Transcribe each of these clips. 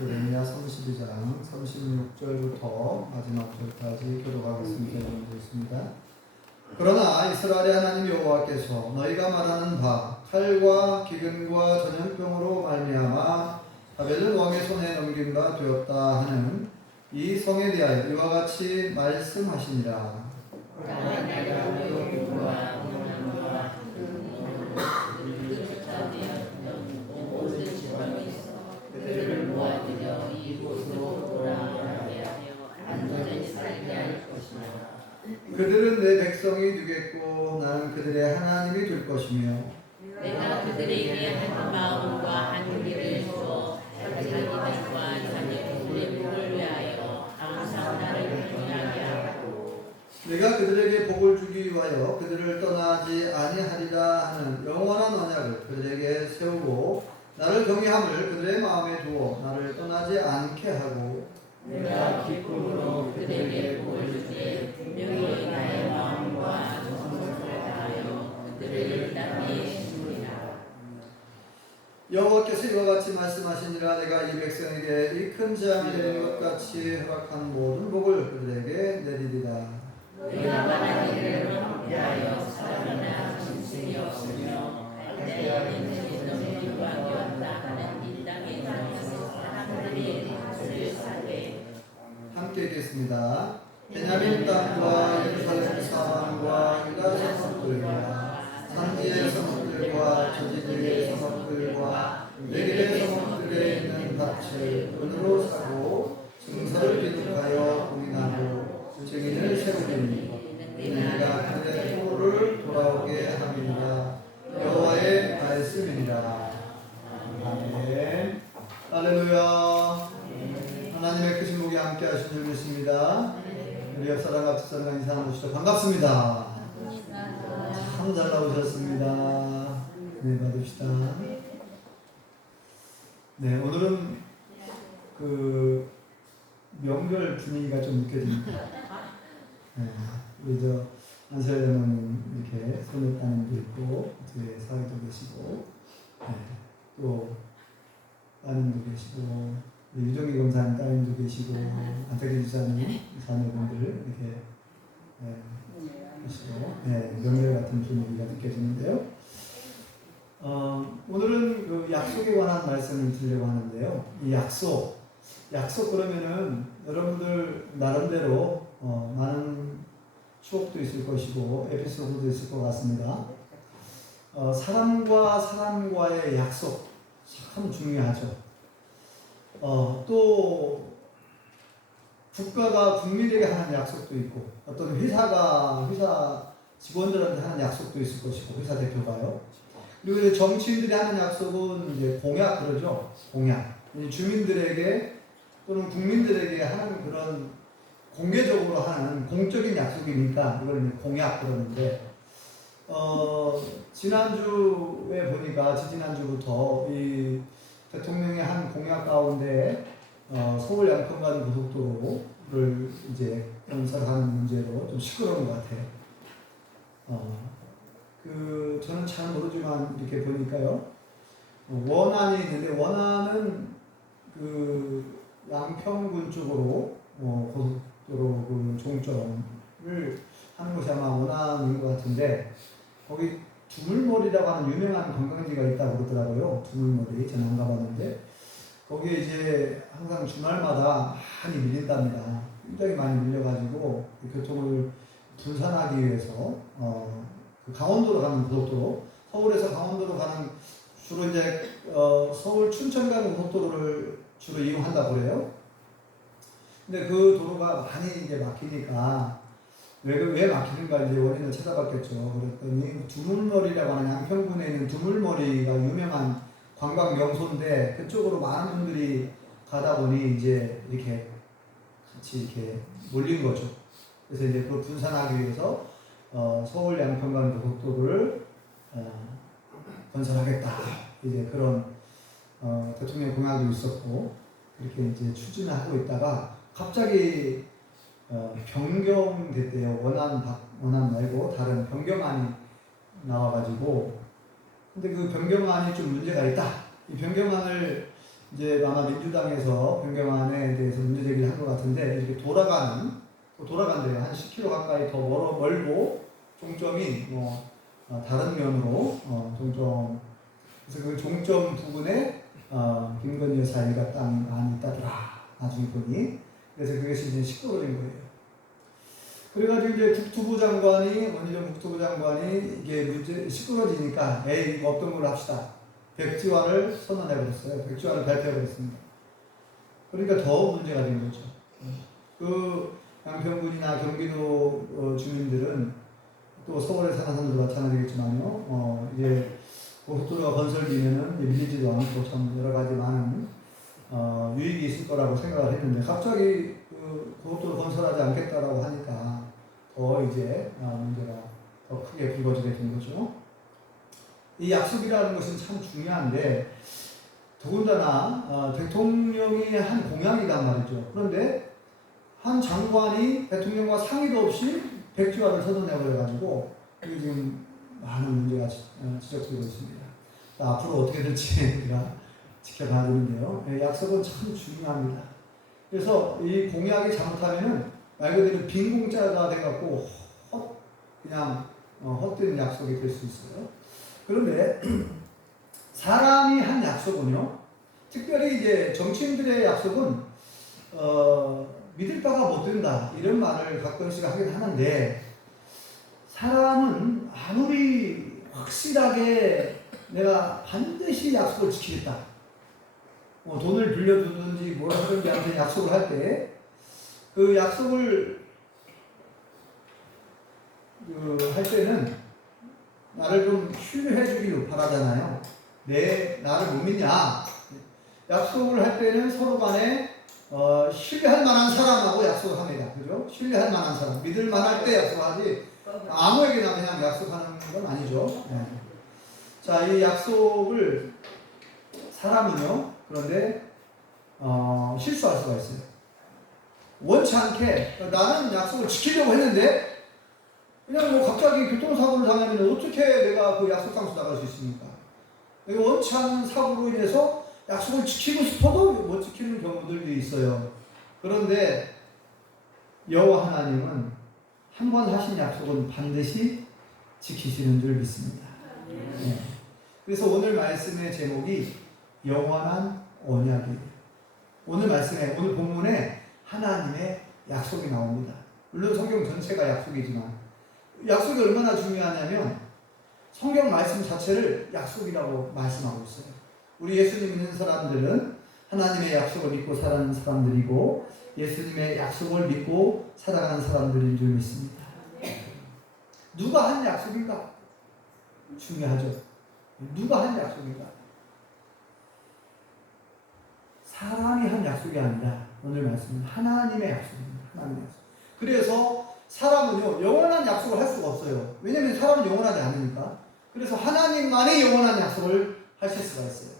예레미야 32장 36절부터 마지막 절까지 교독하겠습니다. 읽습니다. 그러나 이스라엘의 하나님 여호와께서 너희가 말하는 바 칼과 기근과 전염병으로 말미암아 바벨론 왕의 손에 넘긴 바 되었다 하는 이 성에 대하여 이와 같이 말씀하시니라. 그들은 내 백성이 되겠고 나는 그들의 하나님이 될 것이며 내가 그들에게 한 마음과 한 길을 주어 자기 자녀와 자녀들의 복을 위하여 항상 나를 경외하게 하고 내가 그들에게 복을 주기 위하여 그들을 떠나지 아니하리라 하는 영원한 언약을 그들에게 세우고 나를 경외함을 그들의 마음에 두어 나를 떠나지 않게 하고 내가 기쁨으로 그들에게 복을 주되 분명히 나의 마음과 정성을 다하여 그들을 따르게 하시리라. 여호와께서 이와 같이 말씀하시니라. 내가 이 백성에게 이 큰 재앙이 내린 것 같이 허락한 모든 복을 그들에게 내리리라. 내가 말한 일을 함께하여 사람이나 짐승이 없으며 갈대아의 너의 유방이었다 하는 이 땅에 나와서 사람들이 다스릴 사게. 함께 읽겠습니다. 베냐민 땅과 예루살렘 사방과 유다 성읍들과 산지의 성읍들과 저지대의 성읍들과 내길의 성읍들에 있는 밭을 은으로 사고 증서를 기록하여 공인하고 증인을 세우리니 내가 그들의 포로를 돌아오게 함이니라. 여호와의 말씀이니라. 아멘. 할렐루야. 하나님의 크신 복이 함께 하신 줄 믿습니다. 우리 옆사람 앞사람 인사하는 것이죠. 반갑습니다. 참 잘 나오셨습니다. 네, 받읍시다. 네, 오늘은 그 명절 분위기가 좀 느껴집니다. 네, 우리 저 안세연은 이렇게 손을 따님도 있고 뒤에 사위도 계시고 네, 또 따님도 계시고 유정희 검사님 따님도 계시고 안태기 지사님 자녀분들 이렇게 계시고 명절 같은 분위기가 느껴지는데요. 오늘은 그 약속에 관한 말씀을 드리려고 하는데요. 이 약속 그러면은 여러분들 나름대로 많은 추억도 있을 것이고 에피소드도 있을 것 같습니다. 사람과 사람과의 약속 참 중요하죠. 또 국가가 국민에게 하는 약속도 있고 어떤 회사 직원들한테 하는 약속도 있을 것이고 회사 대표가요. 그리고 정치인들이 하는 약속은 이제 공약 그러죠. 공약. 주민들에게 또는 국민들에게 하는 그런 공개적으로 하는 공적인 약속이니까 이걸 공약 그러는데 지난주에 보니까 지난주부터 이 대통령의 한 공약 가운데 서울 양평간 고속도로를 이제 건설하는 문제로 좀 시끄러운 것 같아요. 저는 잘 모르지만 이렇게 보니까요. 원안이 있는데 원안은 그 양평군 쪽으로 고속도로 그 종점을 하는 것이 아마 원안인 것 같은데 거기 두물머리라고 하는 유명한 관광지가 있다고 그러더라고요. 두물머리 저는 안 가봤는데 거기에 이제 항상 주말마다 많이 밀린답니다. 굉장히 많이 밀려가지고 교통을 분산하기 위해서 그 강원도로 가는 고속도로, 서울에서 강원도로 가는 주로 이제 서울 춘천 가는 고속도로를 주로 이용한다고 그래요. 근데 그 도로가 많이 이제 막히니까 왜 막히는가 이제 원인을 찾아봤겠죠. 그랬더니 두물머리라고 하는 양평군에 있는 두물머리가 유명한 관광 명소인데 그쪽으로 많은 분들이 가다 보니 이제 이렇게 같이 이렇게 몰린 거죠. 그래서 이제 그걸 분산하기 위해서 서울 양평간 고속도로를 건설하겠다. 이제 그런 대통령 공약도 있었고 그렇게 이제 추진하고 있다가 갑자기 변경됐대요. 원안 말고 다른 변경안이 나와가지고 근데 그 변경안이 좀 문제가 있다. 이 변경안을 이제 아마 민주당에서 변경안에 대해서 문제 제기를 한 것 같은데, 이렇게 돌아간대요. 한 10km 가까이 더 멀고, 종점이 다른 면으로 종점, 그래서 그 종점 부분에 김건희 여사 일가 땅이 많이 있다더라. 나중에 보니. 그래서 그것이 이제 시끄러워진 거예요. 그래가지고 이제 원희룡 국토부 장관이 이게 문제 시끄러워지니까 에이 이거 없던 걸로 합시다. 백지화를 선언해버렸어요. 백지화를 발표해버렸습니다. 그러니까 더 문제가 된 거죠. 그 양평군이나 경기도 주민들은 또 서울에 사는 사람들도 마찬가지겠지만요. 이제 고속도로가 건설되면은 밀리지도 않고 참 여러 가지 많은 유익이 있을 거라고 생각을 했는데 갑자기 그 고속도로 건설하지 않겠다라고 하니까 더 이제 문제가 더 크게 불거지게 된 거죠. 이 약속이라는 것은 참 중요한데 더군다나 대통령이 한 공약이란 말이죠. 그런데 한 장관이 대통령과 상의도 없이 백지화를 선언해버려가지고 지금 많은 문제가 지적되고 있습니다. 자, 앞으로 어떻게 될지 우리가 지켜봐야 되는데요. 약속은 참 중요합니다. 그래서 이 공약이 잘못하면은 말 그대로 빈 공짜가 돼갖고 그냥 헛된 약속이 될 수 있어요. 그런데 사람이 한 약속은요, 특별히 이제 정치인들의 약속은 믿을 바가 못 된다 이런 말을 가끔씩 하긴 하는데, 사람은 아무리 확실하게 내가 반드시 약속을 지키겠다, 돈을 빌려주든지 뭘 하든지 아무튼 약속을 할 때 그 약속을 할 때는 나를 좀 신뢰해 주기를 바라잖아요. 나를 못 믿냐? 약속을 할 때는 서로 간에 신뢰할 만한 사람하고 약속을 합니다. 그죠? 신뢰할 만한 사람, 믿을 만할 때 약속하지 아무에게나 그냥 약속하는 건 아니죠. 네. 자, 이 약속을 사람은요, 그런데 실수할 수가 있어요. 원치 않게 나는 약속을 지키려고 했는데 그냥 갑자기 교통사고를 당하면 어떻게 내가 그 약속 장소 나갈 수 있습니까? 내가 원치 않은 사고로 인해서 약속을 지키고 싶어도 못 지키는 경우들도 있어요. 그런데 여호와 하나님은 한 번 하신 약속은 반드시 지키시는 줄 믿습니다. 네. 그래서 오늘 말씀의 제목이 영원한 언약이에요. 오늘 본문에 하나님의 약속이 나옵니다. 물론 성경 전체가 약속이지만 약속이 얼마나 중요하냐면 성경 말씀 자체를 약속이라고 말씀하고 있어요. 우리 예수님 믿는 사람들은 하나님의 약속을 믿고 살아가는 사람들이고 예수님의 약속을 믿고 살아가는 사람들인 줄 믿습니다. 누가 한 약속인가? 중요하죠. 누가 한 약속인가? 사람이 한 약속이 아니라 오늘 말씀은 하나님의 약속입니다. 하나님의 약속. 그래서 사람은요, 영원한 약속을 할 수가 없어요. 왜냐하면 사람은 영원하지 않으니까. 그래서 하나님만이 영원한 약속을 하실 수가 있어요.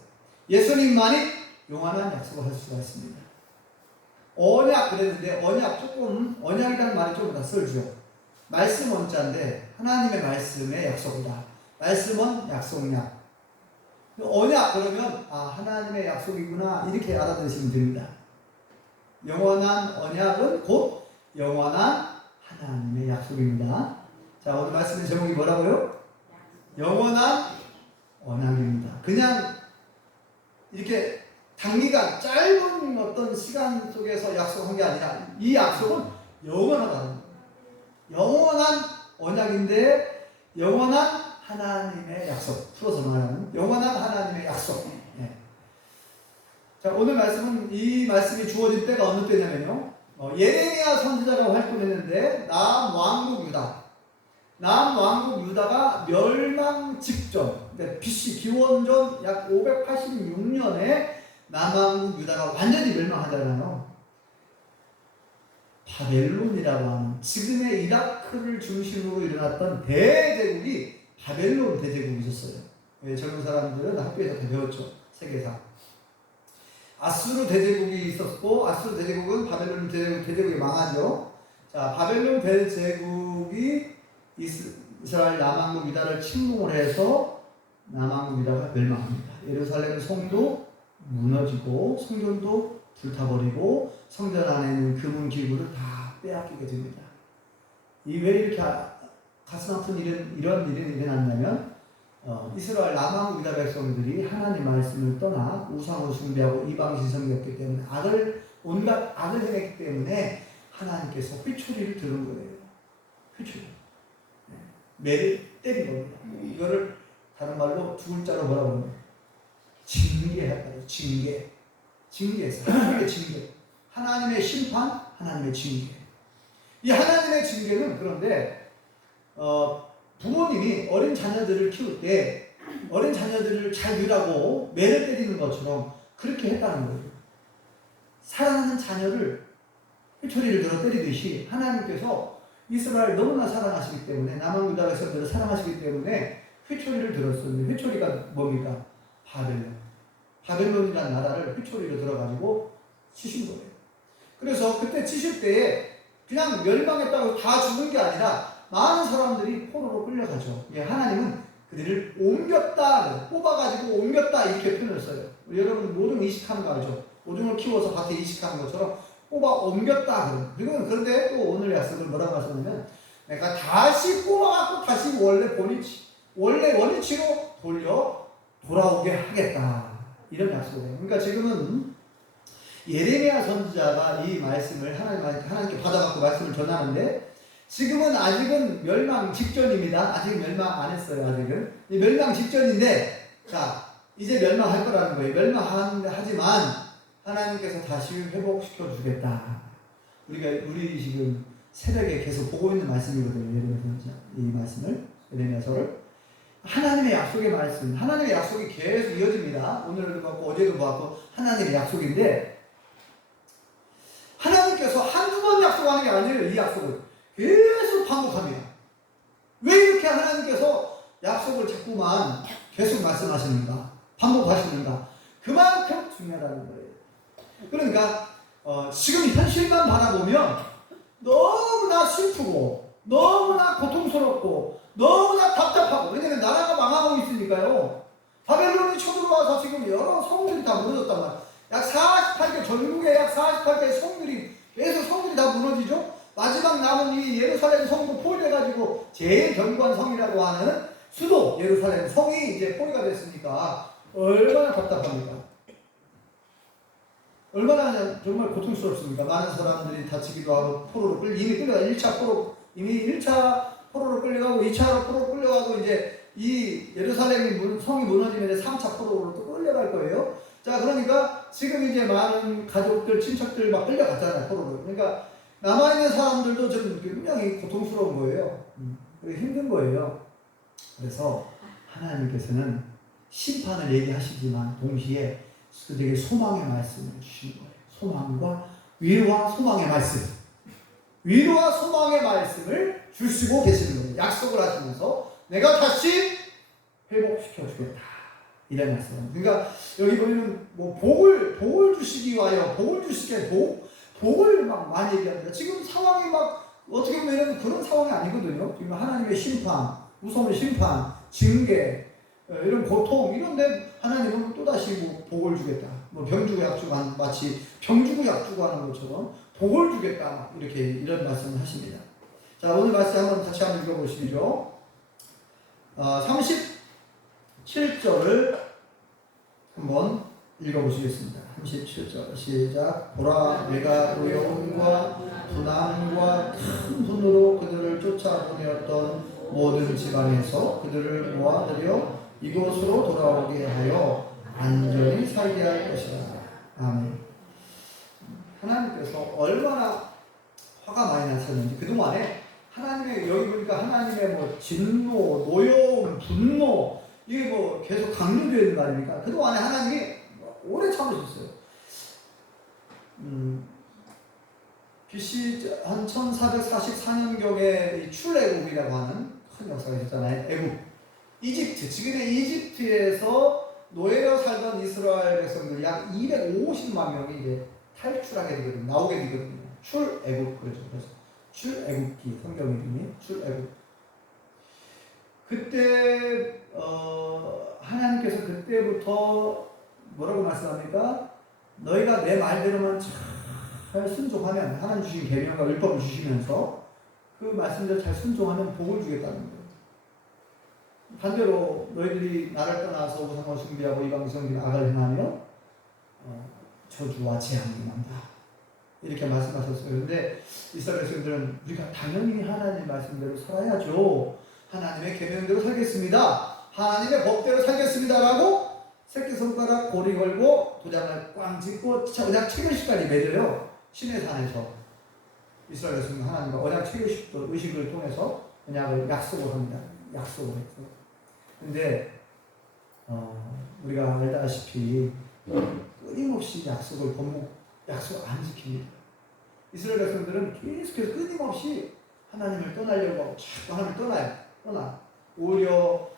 예수님만이 영원한 약속을 할 수가 있습니다. 언약 그랬는데 언약이라는 말이 좀 낯설죠. 말씀 원자인데 하나님의 말씀의 약속이다. 말씀은 약속약. 언약 그러면 하나님의 약속이구나 이렇게 알아들으시면 됩니다. 영원한 언약은 곧 영원한 하나님의 약속입니다. 자, 오늘 말씀의 제목이 뭐라고요? 영원한 언약입니다. 그냥 이렇게 단기간 짧은 어떤 시간 속에서 약속한 게 아니라 이 약속은 영원하다는 거예요. 영원한 언약인데 영원한 하나님의 약속, 풀어서 말하는 영원한 하나님의 약속. 네. 자, 오늘 말씀은 이 말씀이 주어진 때가 어느 때냐면요, 예레미야 선지자가 활동했는데 남왕국 유다가 멸망 직전, 그러니까 BC 기원전 약 586년에 남왕국 유다가 완전히 멸망하잖아요. 바벨론이라고 하는 지금의 이라크를 중심으로 일어났던 대제국이 바벨론 대제국이 있었어요. 젊은 사람들은 학교에서 다 배웠죠. 세계사. 아수르 대제국이 있었고, 아수르 대제국은 바벨론 대제국이 망하죠. 자, 바벨론 대제국이 이스라엘 남왕국 유다를 침공을 해서 남왕국 유다가 멸망합니다. 예루살렘 성도 무너지고 성전도 불타버리고 성전 안에 있는 금은 기구를 다 빼앗기게 됩니다. 이 왜 이렇게 가슴 아픈 이런 일이 일어났냐면 이스라엘 남왕 유다 백성들이 하나님 말씀을 떠나 우상을 숭배하고 이방 신성이었기 때문에 온갖 악을 행했기 때문에 하나님께서 회초리를 들은 거예요. 회초리. 매를 때린 겁니다. 이거를 다른 말로 두 글자로 뭐라고 하냐? 징계할까요? 징계. 징계했어. 하나님의 징계. 하나님의 심판, 하나님의 징계. 이 하나님의 징계는 그런데 부모님이 어린 자녀들을 키울 때 어린 자녀들을 잘 유라고 매를 때리는 것처럼 그렇게 했다는 거예요. 사랑하는 자녀를 회초리를 들어 때리듯이 하나님께서 이스라엘 너무나 사랑하시기 때문에 남왕 유다 백성들을 사랑하시기 때문에 회초리를 들었었는데 회초리가 뭡니까? 바벨론이라는 나라를 회초리로 들어가지고 치신 거예요. 그래서 그때 치실 때에 그냥 멸망했다고 다 죽은 게 아니라 많은 사람들이 포로로 끌려가죠. 예, 하나님은 그들을 옮겼다, 뽑아가지고 옮겼다 이렇게 표현을 써요. 여러분 모종 이식하는 거 알죠? 모종을 키워서 밭에 이식하는 것처럼 뽑아 옮겼다. 그런데 또 오늘 약속을 뭐라고 하셨냐면 내가 다시 뽑아갖고 다시 원래 원위치로 돌아오게 하겠다. 이런 약속이에요. 그러니까 지금은 예레미야 선지자가 이 말씀을 하나님께 받아갖고 말씀을 전하는데 지금은 아직은 멸망 직전입니다. 아직 멸망 안 했어요. 아직은 이 멸망 직전인데 자 이제 멸망할 거라는 거예요. 멸망하지만 하나님께서 다시 회복시켜 주겠다. 우리 지금 새벽에 계속 보고 있는 말씀이거든요. 예레미야 선지자 이 말씀을 예레미야서를 하나님의 약속의 말씀, 하나님의 약속이 계속 이어집니다. 오늘도 봤고 어제도 봤고 하나님의 약속인데 하나님께서 한두 번 약속하는 게 아니에요. 이 약속을 계속 반복합니다. 왜 이렇게 하나님께서 약속을 자꾸만 계속 말씀하시는가? 반복하시는가? 그만큼 중요하다는 거예요. 그러니까 지금 현실만 바라보면 너무나 슬프고 너무나 고통스럽고 너무나 답답하고 왜냐면 나라가 망하고 있으니까요. 바벨론이 쳐들어와서 지금 여러 성들이 다 무너졌단 말이에요. 약 48개 전국에 약 48개의 성들이 계속 성들이 다 무너지죠. 마지막 남은 이 예루살렘 성도 포위해가지고 제일 견고한 성이라고 하는 수도 예루살렘 성이 이제 포위가 됐으니까 얼마나 답답합니까? 얼마나 정말 고통스럽습니까? 많은 사람들이 다치기도 하고 포로로 이미 1차 포로로 끌려가고 2차 포로로 끌려가고 이제 이 예루살렘 성이 무너지면 3차 포로로 또 끌려갈 거예요. 자, 그러니까 지금 이제 많은 가족들, 친척들 막 끌려갔잖아요, 포로로. 그러니까 남아있는 사람들도 좀 굉장히 고통스러운 거예요. 힘든 거예요. 그래서 하나님께서는 심판을 얘기하시지만 동시에 그들에게 소망의 말씀을 주신 거예요. 소망과 위로와 소망의 말씀. 위로와 소망의 말씀을 주시고 계시는 거예요. 약속을 하시면서 내가 다시 회복시켜 주겠다. 이런 말씀. 그러니까 여기 보면 뭐 복을 주시기 위하여 복을 주시게 복을 막 많이 얘기합니다. 지금 상황이 막 어떻게 보면 그런 상황이 아니거든요. 지금 하나님의 심판, 무서운 심판, 징계, 이런 고통 이런데 하나님은 또 다시 뭐 복을 주겠다. 뭐 병주고 약주고 마치 병주고 약주고 하는 것처럼 복을 주겠다. 이런 말씀을 하십니다. 자, 오늘 말씀 같이 한번 읽어보시죠. 37절을 한번 읽어보시겠습니다. 37절 시작. 보라, 내가 노여움과 분함과 큰 분으로 그들을 쫓아보내었던 모든 지방에서 그들을 모아들여 이곳으로 돌아오게 하여 안전히 살게 할 것이다. 아멘. 하나님께서 얼마나 화가 많이 나셨는지 그동안에 하나님의 여기 보니까 하나님의 뭐 진노, 노여움, 분노 이게 뭐 계속 강조되어 있는 거 아닙니까? 그동안에 하나님이 오래 참으셨어요. BC 한 1444년경에 출애굽이라고 하는 큰 역사가 있었잖아요. 애굽, 이집트, 지금의 이집트에서 노예로 살던 이스라엘 백성들 약 250만 명이 이제 탈출하게 되거든요. 나오게 되거든요. 출애굽 그러죠. 그래서 출애굽기 성경 이름이 출애굽. 그때 하나님께서 그때부터 뭐라고 말씀합니까? 너희가 내 말대로만 잘 순종하면, 하나님 주신 계명과 율법을 주시면서 그 말씀대로 잘 순종하면 복을 주겠다는 거예요. 반대로 너희들이 나를 떠나서 우상을 숭배하고 이방성들이 악을 행하며 저주와 재앙이 난다, 이렇게 말씀하셨어요. 그런데 이스라엘 백성들은 우리가 당연히 하나님 말씀대로 살아야죠, 하나님의 계명대로 살겠습니다, 하나님의 법대로 살겠습니다라고 새끼손가락 고리 걸고 도장을 꽝 찍고 언약 체결식까지 맺어요. 신의 산에서 이스라엘 백성은 하나님과 언약 체결식도 의식을 통해서 언약을 약속을 합니다. 약속을 했어요. 근데 우리가 알다시피 끊임없이 약속을 약속 안 지킵니다. 이스라엘 백성들은 계속해서 끊임없이 하나님을 떠나려고 하고 자꾸 하나님을 떠나. 오히려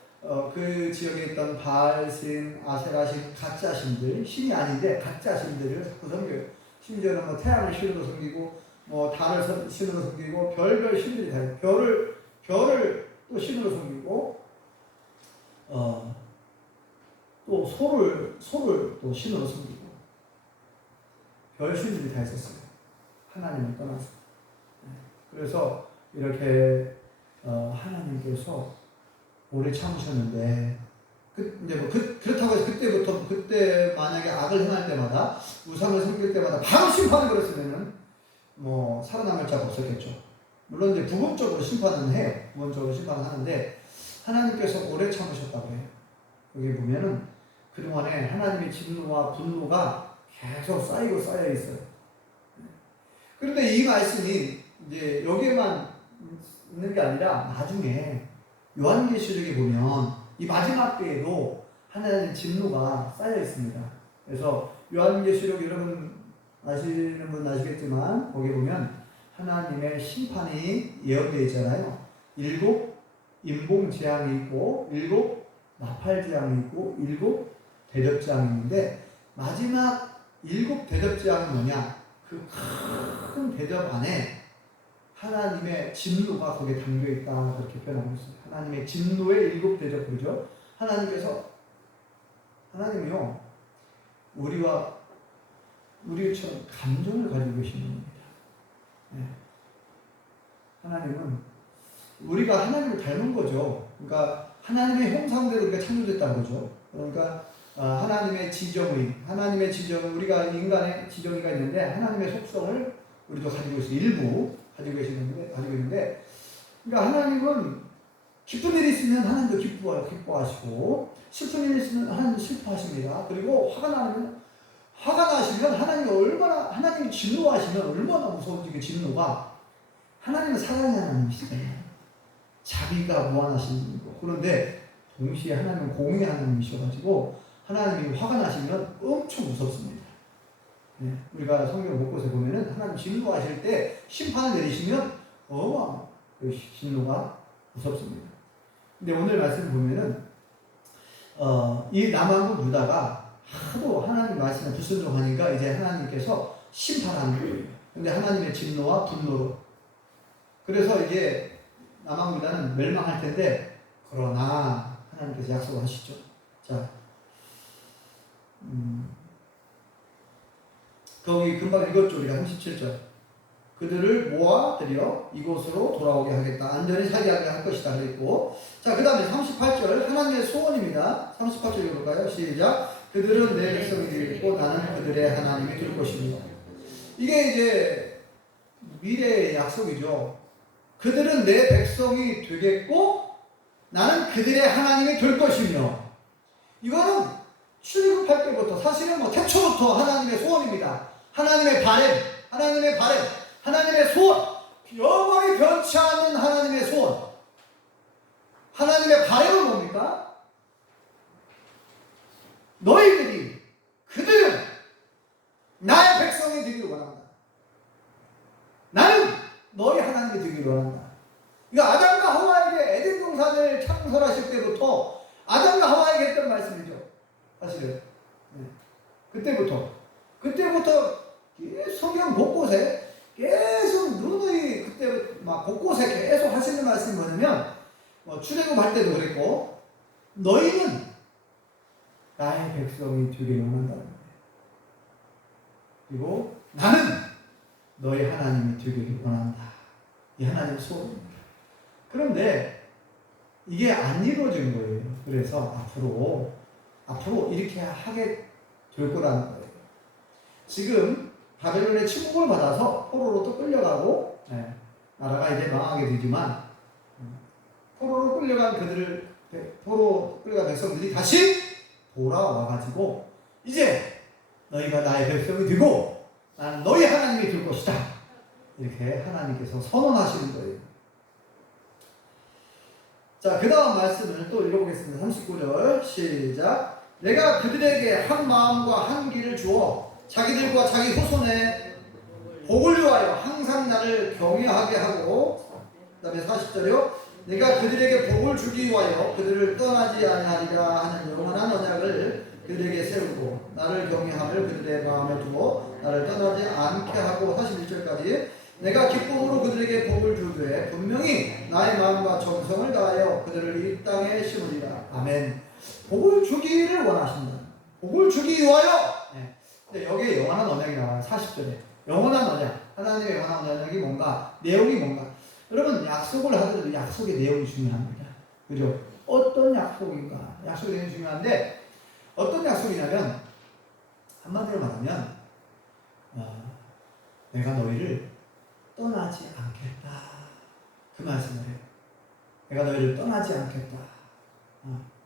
그 지역에 있던 바알신, 아세라신, 가짜신들, 신이 아닌데 가짜신들을 자꾸 섬겨요. 심지어는 뭐 태양을 신으로 섬기고, 뭐 달을 신으로 섬기고, 별별 신들이 다 있어요. 별을 또 신으로 섬기고, 또 소를 또 신으로 섬기고, 별 신들이 다 있었어요. 하나님을 떠나서. 그래서 이렇게 하나님께서 오래 참으셨는데, 그렇다고 해서 그때 만약에 악을 행할 때마다, 우상을 섬길 때마다 바로 심판을 벌였으면은 뭐 살아남을 자가 없었겠죠. 물론 이제 부분적으로 심판은 해요. 부분적으로 심판을 하는데 하나님께서 오래 참으셨다고 해요. 여기 보면은 그동안에 하나님의 진노와 분노가 계속 쌓여 있어요. 그런데 이 말씀이 이제 여기에만 있는 게 아니라 나중에 요한계시록에 보면 이 마지막 때에도 하나님의 진노가 쌓여 있습니다. 그래서 요한계시록 여러분 아시는 분 아시겠지만 거기 보면 하나님의 심판이 예언되어 있잖아요. 7 인봉재앙이 있고 7 나팔재앙이 있고 7 대접재앙이 있는데, 마지막 7 대접재앙은 뭐냐? 그 큰 대접 안에 하나님의 진노가 거기에 담겨있다, 그렇게 표현하고 있습니다. 하나님의 진노의 7 대접, 그러죠? 하나님이요, 우리처럼 감정을 가지고 계신 분입니다. 네. 하나님은 우리가 하나님을 닮은 거죠. 그러니까 하나님의 형상대로 우리가 창조됐다는 거죠. 그러니까 하나님의 지정의, 우리가 인간의 지정의가 있는데 하나님의 속성을 우리도 가지고 있어요. 일부 가지고 있는데, 그러니까 하나님은 기쁜 일이 있으면 하나님도 기뻐하시고, 슬픈 일이 있으면 하나님도 슬퍼하십니다. 그리고 화가 나시면 하나님이 진노하시면 얼마나 무서운지, 그 진노가. 하나님은 사랑의 하나님이시잖아요. 자비가 무한하신 분이고, 그런데 동시에 하나님은 공의의 하나님이셔가지고 하나님이 화가 나시면 엄청 무섭습니다. 네, 우리가 성경 곳곳에 보면은 하나님 진노하실 때 심판을 내리시면 그 진노가 무섭습니다. 근데 오늘 말씀 보면은 이 남한국 유다가 하도 하나님 말씀에 불순종하니까 이제 하나님께서 심판하는 거예요. 근데 하나님의 진노와 분노로. 그래서 이제 남한국 유다는 멸망할 텐데, 그러나 하나님께서 약속을 하시죠. 자, 거기 금방 읽었죠, 우리가 37절. 그들을 모아들여 이곳으로 돌아오게 하겠다. 안전히 살게 할 것이다. 그랬고, 자, 그 다음에 38절, 하나님의 소원입니다. 38절 읽어볼까요? 시작. 그들은 내 백성이 되겠고 나는 그들의 하나님이 될 것입니다. 이게 이제 미래의 약속이죠. 그들은 내 백성이 되겠고 나는 그들의 하나님이 될 것이며, 이거는 출애굽할 때부터, 사실은 태초부터 하나님의 소원입니다. 하나님의 바램, 하나님의 소원, 영원히 변치 않는 하나님의 소원. 하나님의 바램은 뭡니까? 그들은 나의 백성이 되기를 원한다. 나는 너희 하나님이 되기를 원한다. 그러니까 아담과 하와에게 에덴 동산을 창설하실 때부터 아담과 하와에게 했던 말씀이죠. 사실은. 네. 그때부터 성경 곳곳에 계속 누누이 그때 막 곳곳에 계속 하시는 말씀이 뭐냐면, 출애굽할 때도 그랬고, 너희는 나의 백성이 되길 원한다는 거예요. 그리고 나는 너희 하나님이 되길 원한다. 이 하나님의 소원입니다. 그런데 이게 안 이루어진 거예요. 그래서 앞으로 이렇게 하게 될 거라는 거예요. 지금 바벨론의 침공을 받아서 포로로 또 끌려가고, 나라가 이제 망하게 되지만, 포로로 끌려간 백성들이 다시 돌아와가지고, 이제 너희가 나의 백성이 되고, 나는 너희 하나님이 될 것이다. 이렇게 하나님께서 선언하시는 거예요. 자, 그 다음 말씀을 또 읽어보겠습니다. 39절 시작. 내가 그들에게 한 마음과 한 길을 주어 자기들과 자기 후손에 복을 위하여 항상 나를 경외하게 하고, 그 다음에 40절이요. 내가 그들에게 복을 주기 위하여 그들을 떠나지 아니하리라 하는 영원한 언약을 그들에게 세우고 나를 경외함을 그들의 마음에 두어 나를 떠나지 않게 하고, 41절까지 내가 기쁨으로 그들에게 복을 주되 분명히 나의 마음과 정성을 다하여 그들을 이 땅에 심으리라. 아멘. 복을 주기를 원하신다. 복을 주기 위하여. 근데 여기에 영원한 언약이 나와요. 40절에 영원한 언약. 하나님의 영원한 언약이 뭔가, 내용이 뭔가. 여러분, 약속을 하더라도 약속의 내용이 중요합니다. 그죠? 어떤 약속인가? 약속의 내용이 중요한데, 어떤 약속이냐면, 한마디로 말하면, 내가 너희를 떠나지 않겠다. 그 말씀을 해요. 내가 너희를 떠나지 않겠다.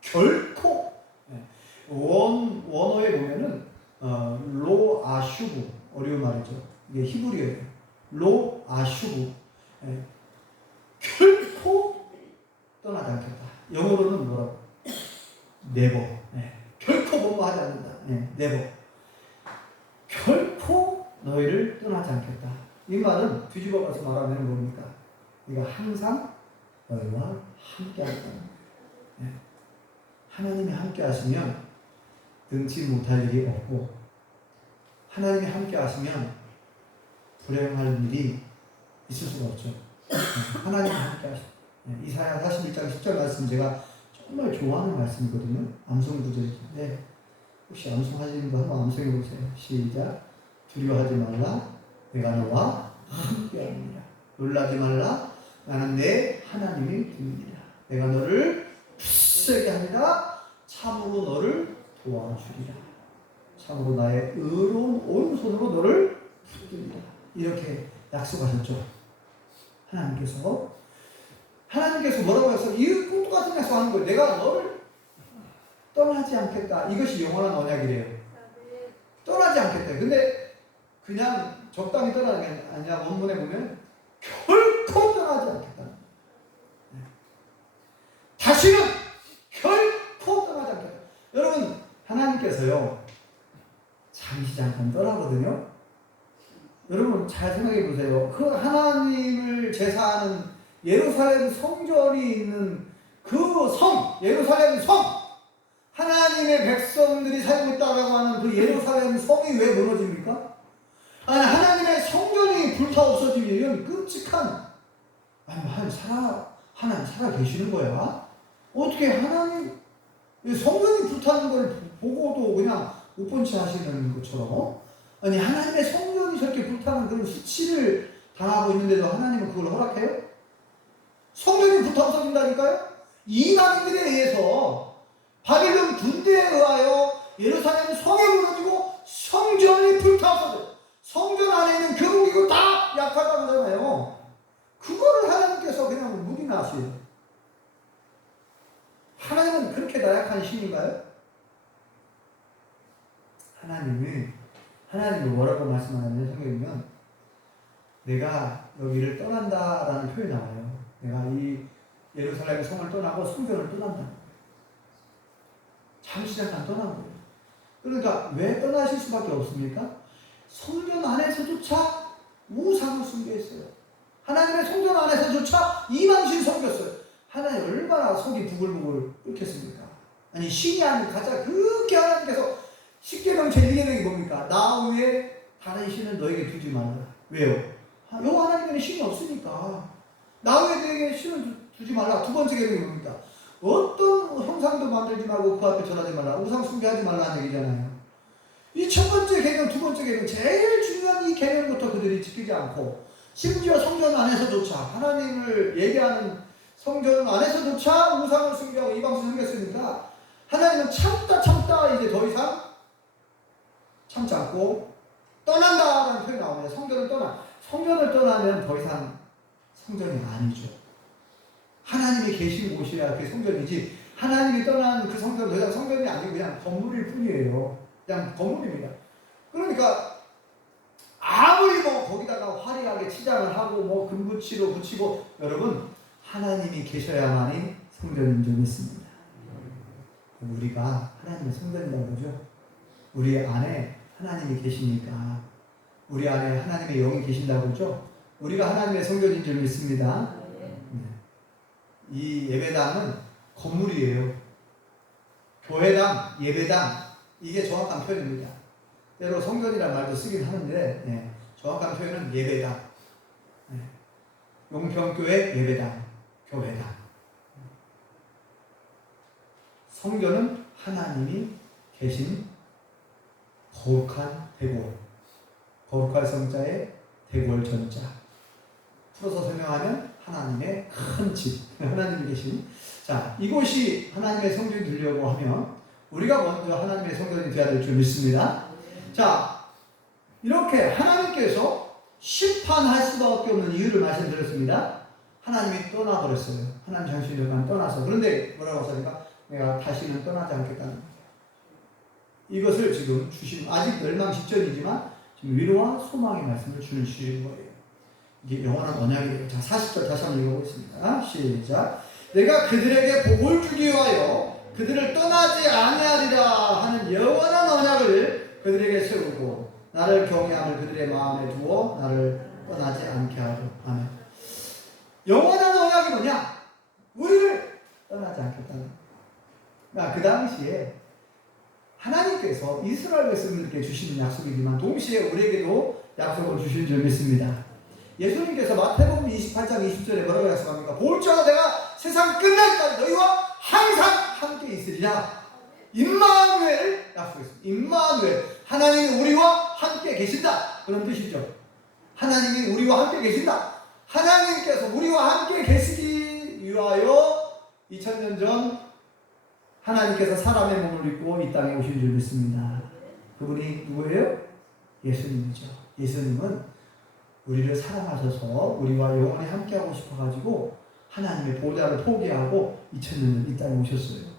결코. 원어에 보면은 로 아슈브, 어려운 말이죠. 이게 히브리어예요. 로 아슈브. 결코 떠나지 않겠다. 영어로는 뭐라고? never. 결코 뭐뭐 하지 않는다. never. 결코 너희를 떠나지 않겠다. 이 말은 뒤집어 가서 말하면 뭡니까? 네가 항상 너희와 함께 하겠다는 거예요. 하나님이 함께 하시면 능치 못할 일이 없고, 하나님이 함께 하시면 불행할 일이 있을 수가 없죠. 하나님이 함께 하시죠. 이사야 41장 10절 말씀, 제가 정말 좋아하는 말씀이거든요. 암송 구절인데 혹시 암송하시는 분 한번 암송해 보세요. 시작. 두려워하지 말라. 내가 너와 함께하느니라. 놀라지 말라. 나는 내 하나님이 됨이니라. 내가 너를 굳세게 하리라. 참으로 너를 도와주리라. 참으로 나의 의로운 오른손으로 너를 붙들리라. 이렇게 약속하셨죠. 하나님께서 뭐라고 해서 이 똑같은 약속하는 거예요. 내가 너를 떠나지 않겠다. 이것이 영원한 언약이래요. 떠나지 않겠다. 근데 그냥 적당히 떠나는 게 아니라 원문에 보면 결코 떠나지 않겠다. 다시는 결코 떠나지 않겠다. 여러분, 하나님께서요, 잠시 잠깐 떠나거든요. 여러분 잘 생각해 보세요. 그 하나님을 제사하는 예루살렘 성전이 있는 그 성, 예루살렘 성, 하나님의 백성들이 살고 있다고 하는 그 예루살렘 성이 왜 무너집니까? 아니, 하나님의 성전이 불타 없어지면 이런 끔찍한, 하나님 살아 계시는 거야? 어떻게 하나님 성전이 불타는 걸 보고도 그냥 못 본 채 하시는 것처럼, 아니, 하나님의 성전이 저렇게 불타는 그런 수치를 당하고 있는데도 하나님은 그걸 허락해요? 성전이 불타 없어진다니까요? 이방인들에 의해서 바벨론 군대에 의하여 예루살렘 성이 무너지고 성전이 불타 없어져요. 성전 안에 있는 경기고 다 약하다고 하잖아요. 그거를 하나님께서 그냥 무리나 하세요. 하나님은 그렇게 나약한 신인가요? 하나님이 뭐라고 말씀하냐면, 성경이면 내가 여기를 떠난다라는 표현이 나와요. 내가 이 예루살렘 성을 떠나고 성전을 떠난다. 잠시 잠깐 떠난 거예요. 그러니까 왜 떠나실 수밖에 없습니까? 성전 안에서조차 우상을 숭배했어요. 하나님의 성전 안에서조차 이방신 섬겼어요. 하나님 얼마나 속이 부글부글 끓겠습니까? 아니, 신이 아닌 가짜 그렇게 하나님께서 십계명 제1계명이 뭡니까? 나 외에 다른 신을 너에게 두지 말라. 왜요? 여호와 하나님께는 신이 없으니까 나 외에 너에게 신을 두지 말라. 두 번째 계명이 뭡니까? 어떤 형상도 만들지 말고 그 앞에 절하지 말라. 우상 숭배하지 말라는 얘기잖아요. 이 첫 번째 개념, 두 번째 개념, 제일 중요한 이 개념부터 그들이 지키지 않고, 심지어 성전 안에서조차, 하나님을 얘기하는 성전 안에서조차 우상을 숭배하고 이방신 섬겼으니까 하나님은 참다 이제 더 이상 참지 않고 떠난다라는 표현이 나오네요. 성전을 떠나면 더 이상 성전이 아니죠. 하나님이 계신 곳이야 그게 성전이지, 하나님이 떠난 그 성전은 더 이상 성전이 아니고 그냥 건물일 뿐이에요. 그냥 건물입니다. 그러니까 아무리 뭐 거기다가 화려하게 치장을 하고 뭐 금붙이로 붙이고, 여러분 하나님이 계셔야만이 성전인 줄 믿습니다. 우리가 하나님의 성전이라고 그러죠. 우리 안에 하나님이 계시니까, 우리 안에 하나님의 영이 계신다고 그러죠. 우리가 하나님의 성전인 줄 믿습니다. 이 예배당은 건물이에요. 교회당, 예배당, 이게 정확한 표현입니다. 때로 성전이라는 말도 쓰긴 하는데, 정확한 표현은 예배당. 용평교회 예배당, 교회당. 성전은 하나님이 계신 거룩한 대궐, 거룩할 성자의 대궐 전자. 풀어서 설명하면 하나님의 큰 집, 하나님이 계신. 자, 이곳이 하나님의 성전이 되려고 하면 우리가 먼저 하나님의 성전이 되어야 될 줄 믿습니다. 자, 이렇게 하나님께서 심판할 수밖에 없는 이유를 말씀드렸습니다. 하나님이 떠나버렸어요. 하나님 당신들만 떠나서. 그런데 뭐라고 하십니까? 내가 다시는 떠나지 않겠다는 거예요. 이것을 지금 아직 멸망 직전이지만 지금 위로와 소망의 말씀을 주시는 거예요. 이게 영원한 언약이에요. 자, 40절 다시 한번 읽어보겠습니다. 시작. 내가 그들에게 복을 주기 위하여 그들을 떠나지 아니하리라 하는 영원한 언약을 그들에게 세우고 나를 경외함을 그들의 마음에 두어 나를 떠나지 않게 하려. 아멘. 영원한 언약이 뭐냐? 우리를 떠나지 않겠다는 거예요. 그 당시에 하나님께서 이스라엘 백성들에게 주시는 약속이지만 동시에 우리에게도 약속을 주신 줄 믿습니다. 예수님께서 마태복음 28장 20절에 뭐라고 약속합니까? 볼지어다 내가 세상 끝날까지 너희와 항상 함께 있으리라. 임마누엘 약속했습니다. 임마누엘, 하나님이 우리와 함께 계신다, 그런 뜻이죠. 하나님이 우리와 함께 계신다. 하나님께서 우리와 함께 계시기 위하여 2000년 전 하나님께서 사람의 몸을 입고 이 땅에 오신 줄 믿습니다. 그분이 누구예요? 예수님이죠. 예수님은 우리를 사랑하셔서 우리와 영원히 함께하고 싶어가지고 하나님의 보좌를 포기하고 2000년 전 이 땅에 오셨어요.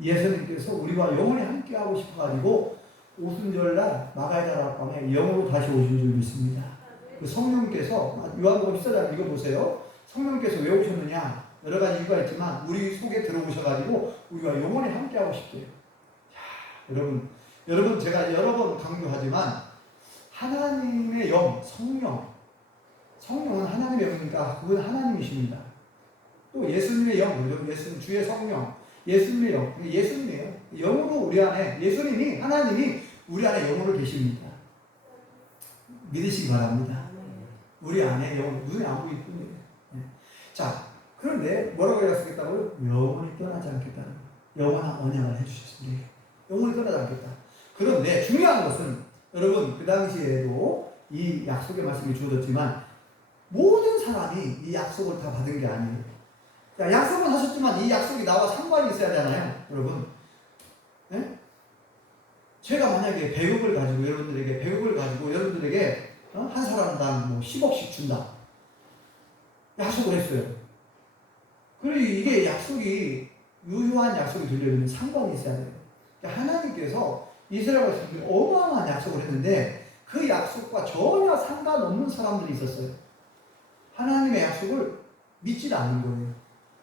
예수님께서 우리와 영원히 함께하고 싶어가지고 오순절날 마가다락 밤에 영으로 다시 오신 줄 믿습니다. 그 성령께서, 요한복음 14장 읽어보세요. 성령께서 왜 오셨느냐? 여러 가지 이유가 있지만 우리 속에 들어오셔가지고 우리가 영원히 함께하고 싶대요. 여러분 제가 여러 번 강조하지만 하나님의 영, 성령은 하나님의 영이니까 그건 하나님이십니다. 또 예수님의 영, 예수님 주의 성령, 예수님의 영, 예수님이에요. 영으로 우리 안에, 예수님이, 하나님이 우리 안에 영으로 계십니다. 믿으시기 바랍니다. 우리 안에 영, 눈에 안 보일 뿐이에요. 자, 그런데 뭐라고 약속했다고요? 영원히 떠나지 않겠다는 거예요. 영원한 언약을 해주셨습니다. 영원히 떠나지 않겠다. 그런데 중요한 것은 여러분 그 당시에도 이 약속의 말씀이 주어졌지만 모든 사람이 이 약속을 다 받은 게 아니에요. 자, 약속은 하셨지만 이 약속이 나와 상관이 있어야 하잖아요. 여러분, 네? 제가 만약에 100억을 가지고 여러분들에게 한 사람당 뭐 10억씩 준다 약속을 했어요. 그리고 이게 약속이 유효한 약속이 되려면 상관이 있어야 돼요. 그러니까 하나님께서 이스라엘 백성들이 어마어마한 약속을 했는데 그 약속과 전혀 상관없는 사람들이 있었어요. 하나님의 약속을 믿지 않는 거예요.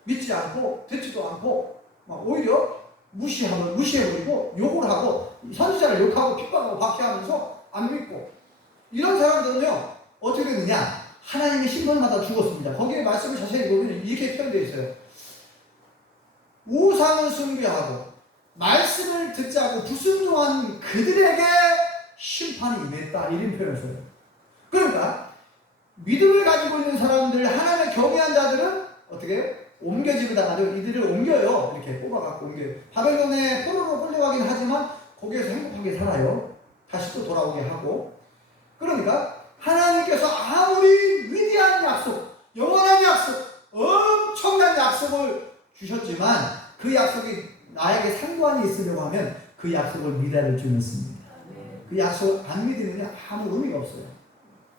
믿지 않고 듣지도 않고 오히려 무시해버리고 욕을 하고 선지자를 욕하고 핍박하고 박해하면서 안 믿고, 이런 사람들은요 어떻게 됐느냐? 하나님의 심판마다 죽었습니다. 거기에 말씀을 자세히 보면 이렇게 표현되어 있어요. 우상을 숭배하고 말씀을 듣지 않고 불순종한 그들에게 심판이 임했다, 이런 표현을 써요. 그러니까 믿음을 가지고 있는 사람들, 하나님을 경외한 자들은 어떻게 해요? 옮겨지다가 이들을 옮겨요. 이렇게 뽑아갖고 옮겨요. 바벨론에 포로로 끌려가긴 하지만 거기에서 행복하게 살아요. 다시 또 돌아오게 하고. 그러니까 하나님께서 아무리 위대한 약속, 영원한 약속, 엄청난 약속을 주셨지만 그 약속이 나에게 상관이 있으려고 하면 그 약속을 믿어야 줄 믿습니다. 그 약속을 안 믿으면 아무 의미가 없어요.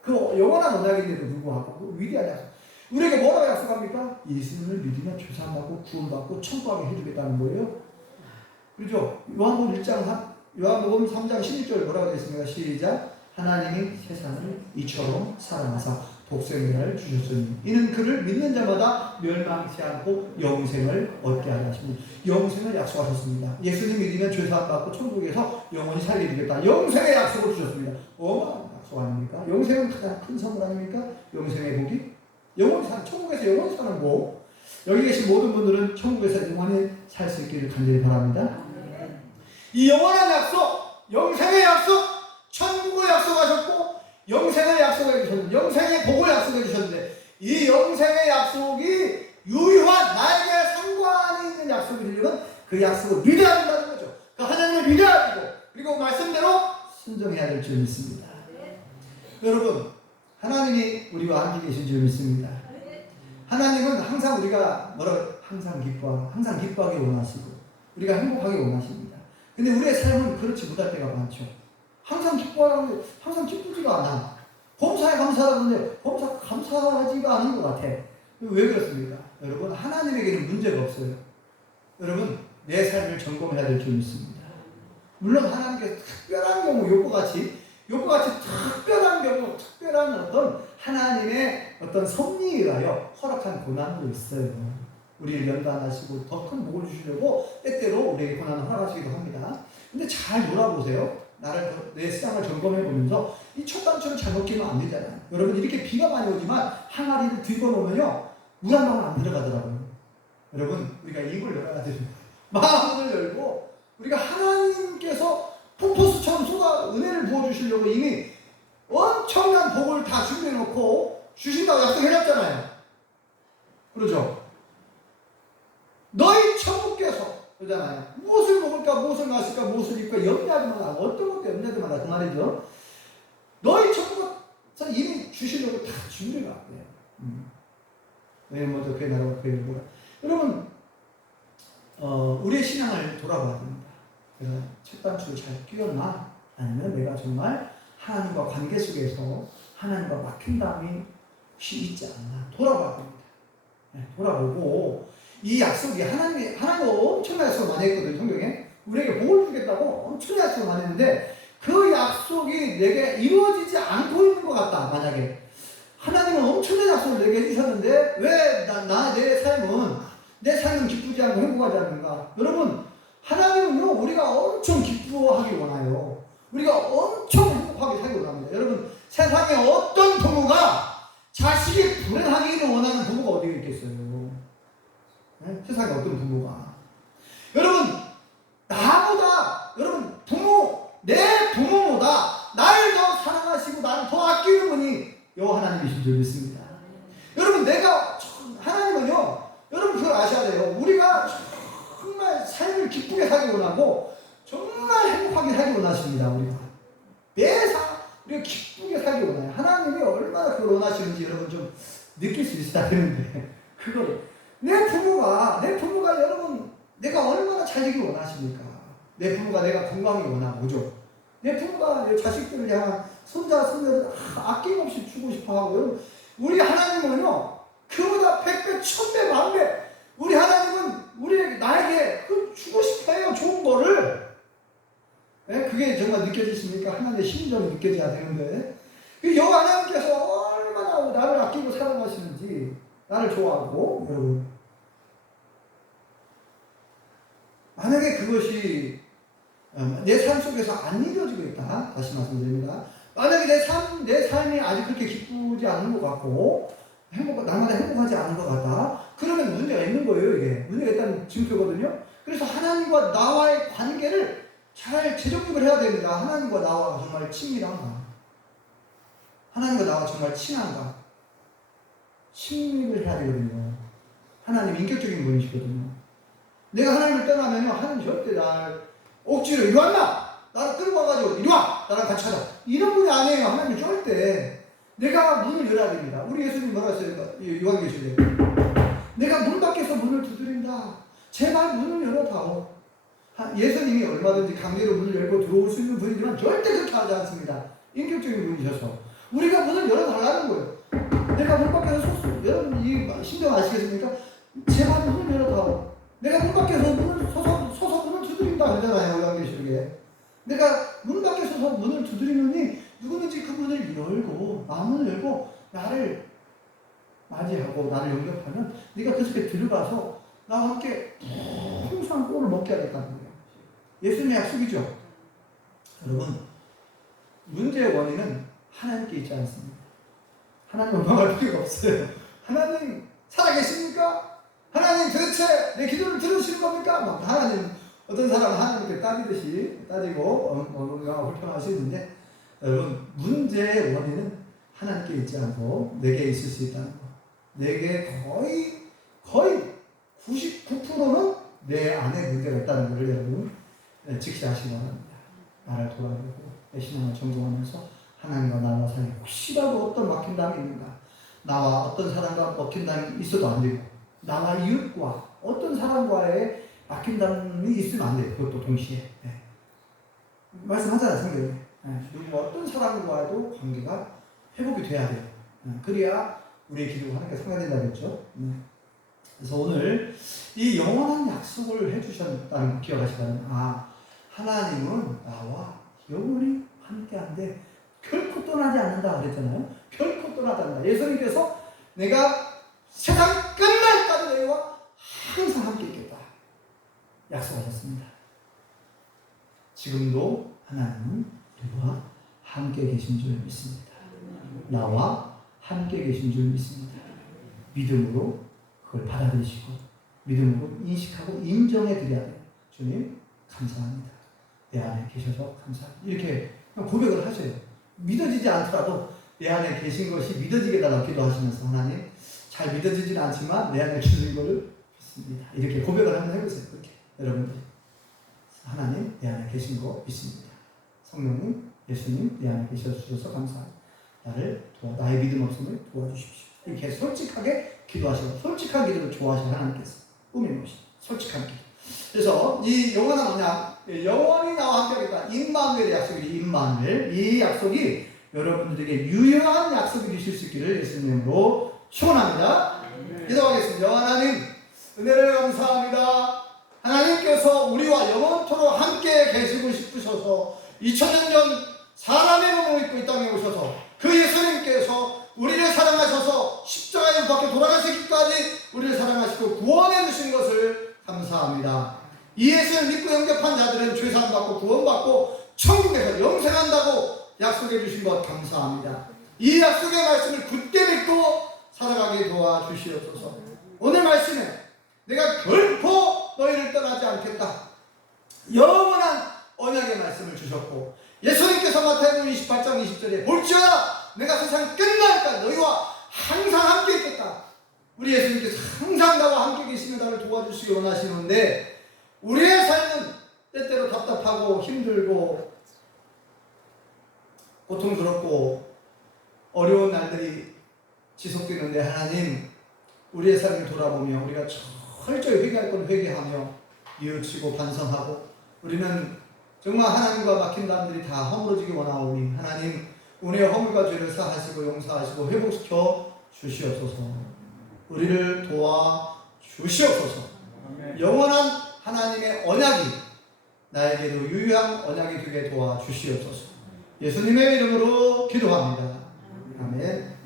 그 영원한 언약인데도 불구하고 그 위대한 약속. 우리에게 뭐라고 약속합니까? 예수님을 믿으면 조사받고 구원받고 천국하게 해주겠다는 거예요. 그렇죠? 요한복음 3장 11절 뭐라고 되어 있습니까? 시작. 하나님이 세상을 이처럼 사랑하사 독생자를 주셨으니 이는 그를 믿는 자마다 멸망치 않고 영생을 얻게 하려 하십니다. 영생을 약속하셨습니다. 예수님 믿으면 죄사함받고 천국에서 영원히 살게 되겠다. 영생의 약속을 주셨습니다. 어마어마한 약속 아닙니까? 영생은 가장 큰 선물 아닙니까? 영생의 복이 영원히 사는, 천국에서 영원히 사는 복. 여기 계신 모든 분들은 천국에서 영원히 살 수 있기를 간절히 바랍니다. 이 영원한 약속, 영생의 약속, 천국을 약속하셨고 영생을 약속해 주셨는데, 영생의 복을 약속해 주셨는데, 이 영생의 약속이 유효한 나에게 상관이 있는 약속이 되려면 그 약속을 믿어야 된다는 거죠. 그 하나님을 믿어야 되고, 그리고 말씀대로 순종해야 될 줄 믿습니다. 여러분, 하나님이 우리와 함께 계신 줄 믿습니다. 하나님은 항상 우리가 항상 기뻐하게 원하시고 우리가 행복하게 원하십니다. 근데 우리의 삶은 그렇지 못할 때가 많죠. 항상 기뻐하는데 항상 기쁘지가 않아. 범사에 감사하는데 범사 감사하지가 않은 것 같아. 왜 그렇습니까? 여러분, 하나님에게는 문제가 없어요. 여러분, 내 삶을 점검해야 될 줄 믿습니다. 물론 하나님께서 특별한 경우, 욥과 같이 특별한 경우, 특별한 어떤 하나님의 어떤 섭리에 의하여 허락한 고난도 있어요. 우리를 연단하시고 더 큰 복을 주시려고 때때로 우리에게 고난을 허락하시기도 합니다. 근데 잘 돌아보세요. 내 세상을 점검해 보면서 이 첫 단추를 잘못 끼면 안 되잖아요. 여러분, 이렇게 비가 많이 오지만 항아리를 들고 놓으면요 물 한 방울 안 들어가더라고요. 여러분, 우리가 입을 열어야 됩니다. 마음을 열고 우리가 하나님께서 폭포수처럼 은혜를 부어주시려고 이미 엄청난 복을 다 준비해놓고 주신다고 약속해놨잖아요. 그러죠? 너희 천국께서 그러잖아요. 무엇을 먹을까, 무엇을 마실까, 무엇을 입을까 염려하지 마라. 어떤 것도 염려하지 마라. 그 말이죠. 너희 천국에서 이미 주시려고 다 준비해놨대요. 네, 먼저 그의 나라와 그의 뭐라. 여러분, 우리의 신앙을 돌아봐야 됩니다. 내가 첫 단추를 잘 끼웠나? 아니면 내가 정말 하나님과 관계 속에서 하나님과 막힌 다음이 혹시 있지 않나? 돌아봐야 됩니다. 네, 돌아보고 이 약속이 하나님과 엄청난 약속을 많이 했거든요. 성경에 우리에게 복을 주겠다고 엄청난 약속을 많이 했는데 그 약속이 내게 이루어지지 않고 있는 것 같다. 만약에 하나님은 엄청난 약속을 내게 해주셨는데 왜 내 삶은 기쁘지 않고 행복하지 않는가? 여러분, 하나님은요 우리가 엄청 기뻐하기 원해요. 우리가 엄청 행복하게 살기 원합니다. 여러분, 세상에 어떤 부모가 자식이 불행하기를 원하는 부모가 어디 있겠어요? 네? 세상에 어떤 부모가. 여러분, 내 부모보다 나를 더 사랑하시고 나를 더 아끼는 분이 여호와 하나님이신 줄 믿습니다. 여러분, 하나님은요, 여러분 그걸 아셔야 돼요. 우리가 정말 삶을 기쁘게 살기 원하고 정말 행복하게 살기 원하십니다. 우리가 기쁘게 살기 원해요. 하나님이 얼마나 그걸 원하시는지 여러분 좀 느낄 수 있어야 되는데, 그걸 내 부모가 여러분 내가 얼마나 잘 되길 원하십니까? 내 부모가 내가 건강히 원하고, 그죠? 내 부모가 내 자식들을 향한 손자들 아낌없이 주고 싶어하고, 우리 하나님은요 그보다 100배, 1000배, 1000배 우리 하나님은 나에게 주고 싶어요. 좋은 거를. 네? 그게 정말 느껴지십니까? 하나님의 심정이 느껴져야 되는데, 여호와 하나님께서 얼마나 나를 아끼고 사랑하시는지, 나를 좋아하고. 여러분, 만약에 그것이 내 삶 속에서 안 이루어지고 있다. 다시 말씀드립니다. 만약에 내 삶이 아직 그렇게 기쁘지 않은 것 같고 나마다 행복하지 않은 것 같다. 그러면 문제가 있는 거예요. 이게 문제가 있다는 증표거든요. 그래서 하나님과 나와의 관계를 잘 재정립을 해야 됩니다. 하나님과 나와 정말 친밀한가? 하나님과 나와 정말 친한가? 친밀을 해야 되거든요. 하나님 인격적인 분이시거든요. 내가 하나님을 떠나면요, 하나님 절대 날 억지로 이리 왔나? 나를 끌고 와가지고 이리 와! 나랑 같이 하자. 이런 분이 아니에요. 하나님 절대. 내가 문을 열어야 됩니다. 우리 예수님 뭐라 했어요? 요한계시록에 내가 문 밖에서 문을 두드린다. 제발 문을 열어다오. 예수님이 얼마든지 강제로 문을 열고 들어올 수 있는 분이지만 절대 그렇게 하지 않습니다. 인격적인 분이셔서 우리가 문을 열어달라는 거예요. 내가 문 밖에서 여러분 이 심정 아시겠습니까? 제발 문을 열어다오. 내가 문 밖에서 문을 서서 문을 두드린다 그러잖아요. 요한계시록에 내가 문 밖에 서서 문을 두드리느니 누구든지 그 문을 열고 문을 열고 나를 맞이하고 나를 영접하면 네가 그 집에 들어가서 나와 함께 풍성한 꼴을 먹게 하겠다는 거예요. 예수님의 약속이죠. 여러분, 문제의 원인은 하나님께 있지 않습니다. 하나님을 원망할 필요가 없어요. 하나님 살아계십니까? 하나님 도대체 내 기도를 들으시는 겁니까? 하나님, 어떤 사람은 하나님께 따지고 뭔가 불평하시는데, 여러분, 문제의 원인은 하나님께 있지 않고 내게 있을 수 있다는 거. 내게 거의 99%는 내 안에 문제가 있다는 것을 여러분 직시하시기 바랍니다. 나를 돌아보고 내 신앙을 점검하면서 하나님과 나와 사이에 혹시라도 어떤 막힌담이 있는가, 나와 어떤 사람과 막힌담이 있어도 안 되고 나와 이웃과 어떤 사람과의 막힌담이 있으면 안 돼요. 그것도 동시에 말씀하잖아요. 성경에 누구 어떤 사람과도 관계가 회복이 돼야 돼요. 그래야 우리의 기도가 하나님께 상달된다고 했죠. 그래서 오늘 이 영원한 약속을 해주셨다는 거 기억하시기 바랍니다. 하나님은 나와 영원히 함께한데 결코 떠나지 않는다 그랬잖아요. 결코 떠나지 않는다. 예수님께서 내가 세상 끝날까지 너희와 항상 함께 있겠다 약속하셨습니다. 지금도 하나님은 우리와 함께 계신 줄 믿습니다. 나와 함께 계신 줄 믿습니다. 믿음으로 그걸 받아들이시고 믿음으로 인식하고 인정해 드려야 돼요. 주님 감사합니다. 내 안에 계셔서 감사합니다. 이렇게 고백을 하셔요. 믿어지지 않더라도 내 안에 계신 것이 믿어지게 달라고 기도하시면서 하나님 잘 믿어지지는 않지만 내 안에 계신 것을 믿습니다. 이렇게 고백을 한번 해보세요. 그렇게 여러분들 하나님 내 안에 계신 거 믿습니다. 성령님 예수님 내 안에 계셔주셔서 감사합니다. 나의 믿음 없음을 도와주십시오. 이렇게 솔직하게 기도하시고 솔직한 기도를 좋아하시는 하나님께서 꾸며놓으신 솔직한 기도. 그래서 이 영원한 언약, 영원히 나와 함께하겠다. 임마누엘의 약속이 임마누엘. 이 약속이 여러분들에게 유효한 약속이 되실 수 있기를 예수님으로 축원합니다. 기도하겠습니다. 하나님 은혜를 감사합니다. 하나님께서 우리와 영원토록 함께 계시고 싶으셔서 2000년 전 사람의 몸을 입고 이 땅에 오셔서 그 예수님께서 우리를 사랑하셔서 십자가에 못 박혀 돌아가시기까지 우리를 사랑하시고 구원해 주신 것을 감사합니다. 이 예수를 믿고 영접한 자들은 죄사함 받고 구원받고 천국에서 영생한다고 약속해 주신 것 감사합니다. 이 약속의 말씀을 굳게 믿고 살아가게 도와주시옵소서. 오늘 말씀에 내가 결코 너희를 떠나지 않겠다. 영원한 언약의 말씀을 주셨고 예수님께서 마태복음 28장 20절에 볼지어다 내가 세상 끝날까 너희와 항상 함께 있겠다. 우리 예수님께서 항상 나와 함께 계시며 나를 도와주시기 원하시는데 우리의 삶은 때때로 답답하고 힘들고 고통스럽고 어려운 날들이 지속되는데 하나님 우리의 삶을 돌아보며 우리가 철저히 회개할 건 회개하며 뉘우치고 반성하고 우리는 정말 하나님과 막힌 사람들이 다 허물어지기 원하오니 하나님 우리의 허물과 죄를 사하시고 용서하시고 회복시켜 주시옵소서. 우리를 도와 주시옵소서. 영원한 하나님의 언약이 나에게도 유효한 언약이 되게 도와 주시옵소서. 예수님의 이름으로 기도합니다. 아멘.